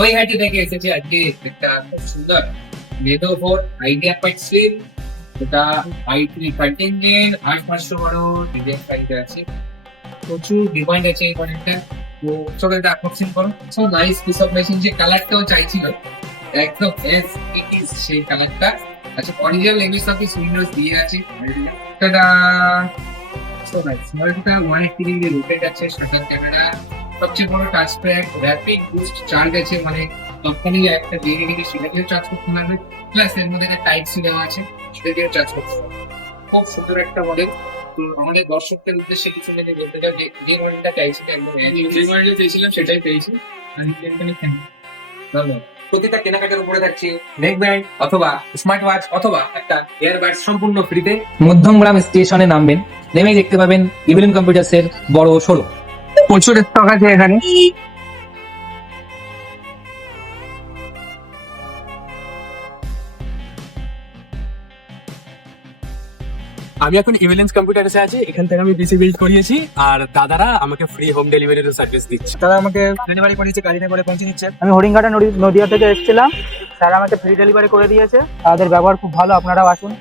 ওই হাটে থেকে এসেছে আজকে একটা খুব সুন্দর লেনোভো আইডিয়াপ্যাড স্লিম। এটা i3 কন্টিনজেন্ট 8500 বড় মিডিয়াম সাইজে আছে। প্রচুর ডিমান্ড আছে এই মডেলটা। তো চলো এটা আনবক্সিং করো। So nice piece of machine, যে কালারটাও চাইছিল একদম এস ইট ইজ সেই কালারটা। আচ্ছা, অরিজিনাল এমএস অফিস উইন্ডোজ দিয়ে আছে। এটা সো নাইস। মডেলটা 180 ডিগ্রি রোটেট আছে, শাটার ক্যামেরা, সবচেয়ে বড় touch pad, rapid boost charge আছে, মানে কোম্পানি একটা দিয়ে রেখে সেটা দিয়ে চার্জ করতে পারবে। প্লাস এর মধ্যে একটা টাইপ সি দেওয়া আছে, সেটা দিয়ে চার্জ করতে পারবে। খুব সুন্দর একটা মডেল। তো আমাদের দর্শকদের উদ্দেশ্যে কিছু যদি বলতে চাও যে মডেলটা চাইছি একদম যে মডেলটা চেয়েছিলাম সেটাই পেয়েছি। আমি ধন্যবাদ। প্রতিটা কেনাকাটার উপরে থাকছে নেক ব্যান্ড অথবা স্মার্ট ওয়াচ অথবা একটা এয়ারবাড সম্পূর্ণ ফ্রিতে। মধ্যমগ্রাম স্টেশনে নামবেন, নেমেই দেখতে পাবেন ইভিলিন কম্পিউটার্স এর বড় শোরুম। প্রচুর স্টক আছে এখানে। আমি এখন ইভিলেন্স কম্পিউটারসে আছি, এখান থেকে আমি পিসি বিল্ড করিয়েছি আর দাদারা আমাকে ফ্রি হোম ডেলিভারির সার্ভিস দিচ্ছে। তারা আমাকে ডেলিভারি করেছে, গাড়িতে করে পৌঁছে দিচ্ছে। আমি হরিণঘাটা নদিয়া থেকে এসেছিলাম, তারা আমাকে ফ্রি ডেলিভারি করে দিয়েছে। তাদের ব্যবহার খুব ভালো, আপনারাও আসুন।